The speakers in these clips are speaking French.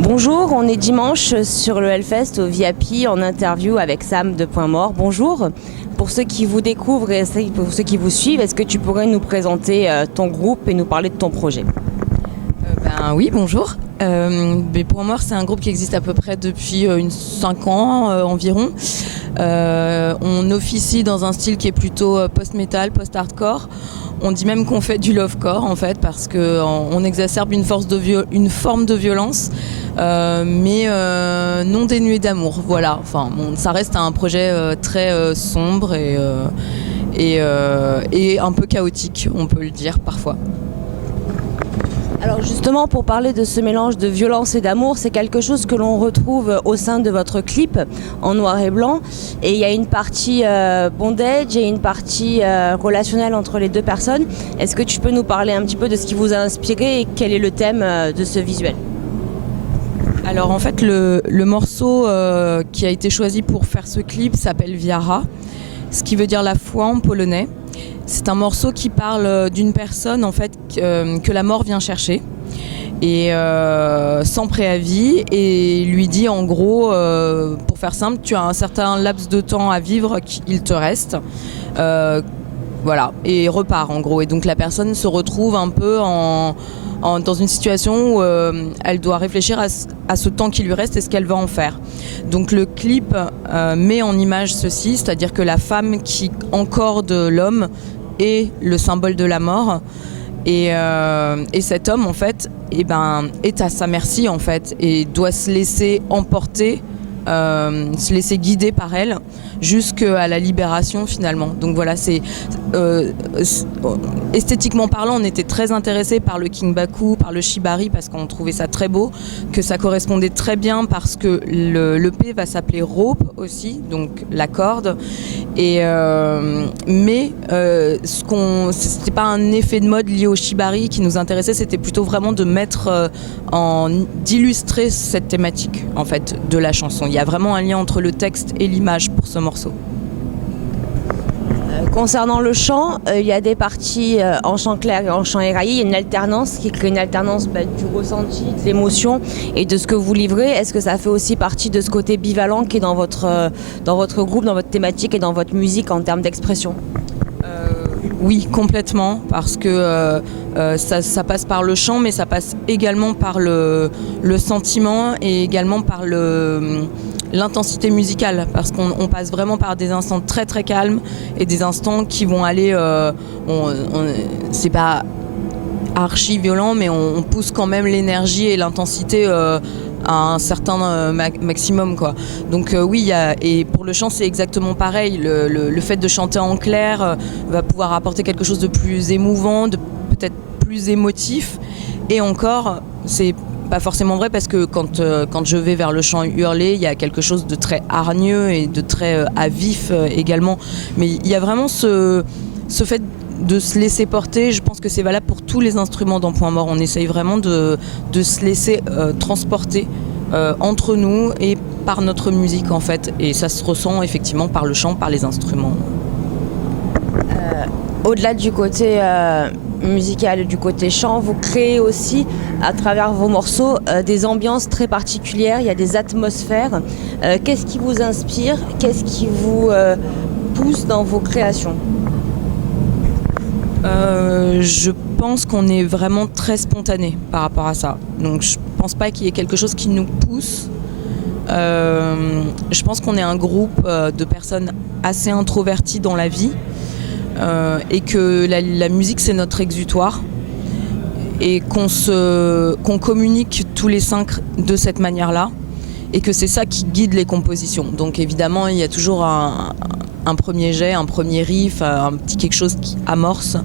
Bonjour, on est dimanche sur le Hellfest au VIP en interview avec Sam de Point Mort. Bonjour. Pour ceux qui vous découvrent et pour ceux qui vous suivent, est-ce que tu pourrais nous présenter ton groupe et nous parler de ton projet ? Oui, bonjour. Point Mort, c'est un groupe qui existe à peu près depuis 5 ans environ. On officie dans un style qui est plutôt post-metal, post-hardcore. On dit même qu'on fait du lovecore en fait parce qu'on exacerbe une forme de violence, mais non dénuée d'amour. Voilà. Enfin, ça reste un projet très sombre et un peu chaotique, on peut le dire parfois. Alors justement, pour parler de ce mélange de violence et d'amour, c'est quelque chose que l'on retrouve au sein de votre clip en noir et blanc. Et il y a une partie bondage et une partie relationnelle entre les deux personnes. Est-ce que tu peux nous parler un petit peu de ce qui vous a inspiré et quel est le thème de ce visuel ? Alors en fait, le morceau qui a été choisi pour faire ce clip s'appelle Wiara, ce qui veut dire la foi en polonais. C'est un morceau qui parle d'une personne en fait que la mort vient chercher et sans préavis et lui dit en gros, pour faire simple, tu as un certain laps de temps à vivre qu'il te reste, voilà, et repart en gros. Et donc la personne se retrouve un peu dans une situation où elle doit réfléchir à ce temps qui lui reste et ce qu'elle va en faire. Donc le clip met en image ceci, c'est-à-dire que la femme qui encorde l'homme est le symbole de la mort et cet homme en fait est à sa merci en fait et doit se laisser emporter, se laisser guider par elle jusqu'à la libération finalement. Donc voilà, esthétiquement parlant, on était très intéressés par le Kinbaku, par le Shibari parce qu'on trouvait ça très beau, que ça correspondait très bien parce que l'EP va s'appeler Rope aussi, donc la corde. Mais c'était pas un effet de mode lié au Shibari qui nous intéressait, c'était plutôt vraiment de d'illustrer cette thématique en fait de la chanson. Il y a vraiment un lien entre le texte et l'image pour ce morceau. Concernant le chant, il y a des parties en chant clair et en chant éraillé. Il y a une alternance qui crée une alternance du ressenti, de l'émotion et de ce que vous livrez. Est-ce que ça fait aussi partie de ce côté bivalent qui est dans votre groupe, dans votre thématique et dans votre musique en termes d'expression ? Oui, complètement, parce que ça passe par le chant, mais ça passe également par le sentiment et également par l'intensité musicale, parce qu'on passe vraiment par des instants très très calmes et des instants qui vont aller, c'est pas archi violent, mais on pousse quand même l'énergie et l'intensité à un certain maximum quoi. Donc oui, et pour le chant c'est exactement pareil, le fait de chanter en clair va pouvoir apporter quelque chose de plus émouvant, de peut-être plus émotif, et encore c'est pas forcément vrai parce que quand je vais vers le chant hurlé, il y a quelque chose de très hargneux et de très à vif également, mais il y a vraiment ce fait de se laisser porter. Je pense que c'est valable pour tous les instruments dans Point Mort. On essaye vraiment de se laisser transporter entre nous et par notre musique en fait. Et ça se ressent effectivement par le chant, par les instruments. Au-delà du côté musical et du côté chant, vous créez aussi à travers vos morceaux des ambiances très particulières, il y a des atmosphères. Qu'est-ce qui vous inspire ? Qu'est-ce qui vous pousse dans vos créations ? Je pense qu'on est vraiment très spontané par rapport à ça. Donc je pense pas qu'il y ait quelque chose qui nous pousse. Je pense qu'on est un groupe de personnes assez introverties dans la vie et que la musique c'est notre exutoire et qu'on communique tous les 5 de cette manière-là et que c'est ça qui guide les compositions. Donc évidemment il y a toujours un premier jet, un premier riff, un petit quelque chose qui amorce,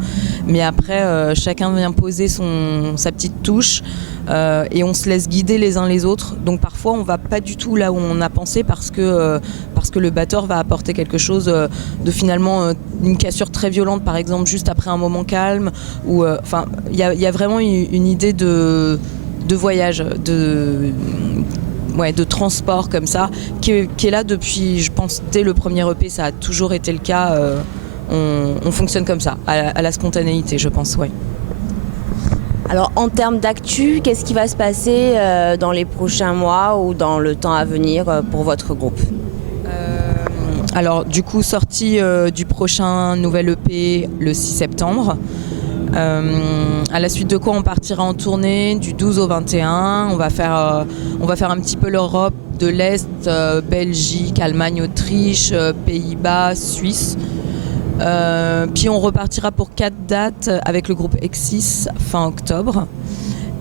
mais après chacun vient poser sa petite touche et on se laisse guider les uns les autres. Donc parfois on va pas du tout là où on a pensé parce que le batteur va apporter quelque chose de finalement une cassure très violente par exemple juste après un moment calme, ou enfin il y a vraiment une idée de voyage, de transport comme ça, qui est là depuis, je pense, dès le premier EP, ça a toujours été le cas. On fonctionne comme ça, à la spontanéité, je pense, ouais. Alors en termes d'actu, qu'est-ce qui va se passer dans les prochains mois ou dans le temps à venir pour votre groupe? Alors du coup, sortie du prochain nouvel EP le 6 septembre. À la suite de quoi on partira en tournée du 12 au 21. On va faire un petit peu l'Europe de l'Est, Belgique, Allemagne, Autriche, Pays-Bas, Suisse. Puis on repartira pour 4 dates avec le groupe Exis fin octobre.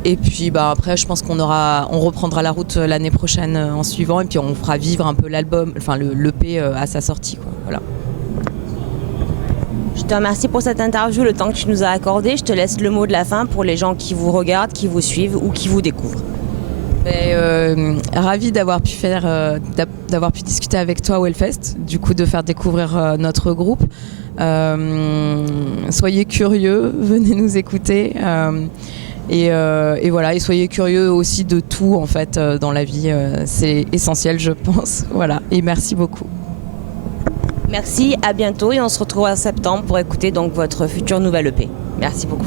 Et puis après je pense on reprendra la route l'année prochaine en suivant, et puis on fera vivre un peu l'album, enfin l'EP à sa sortie, quoi. Voilà. Je te remercie pour cette interview, le temps que tu nous as accordé. Je te laisse le mot de la fin pour les gens qui vous regardent, qui vous suivent ou qui vous découvrent. Ravi d'avoir pu discuter avec toi au Hellfest, du coup de faire découvrir notre groupe. Soyez curieux, venez nous écouter. Et voilà, et soyez curieux aussi de tout en fait dans la vie, c'est essentiel je pense. Voilà, et merci beaucoup. Merci, à bientôt et on se retrouve en septembre pour écouter donc votre future nouvelle EP. Merci beaucoup.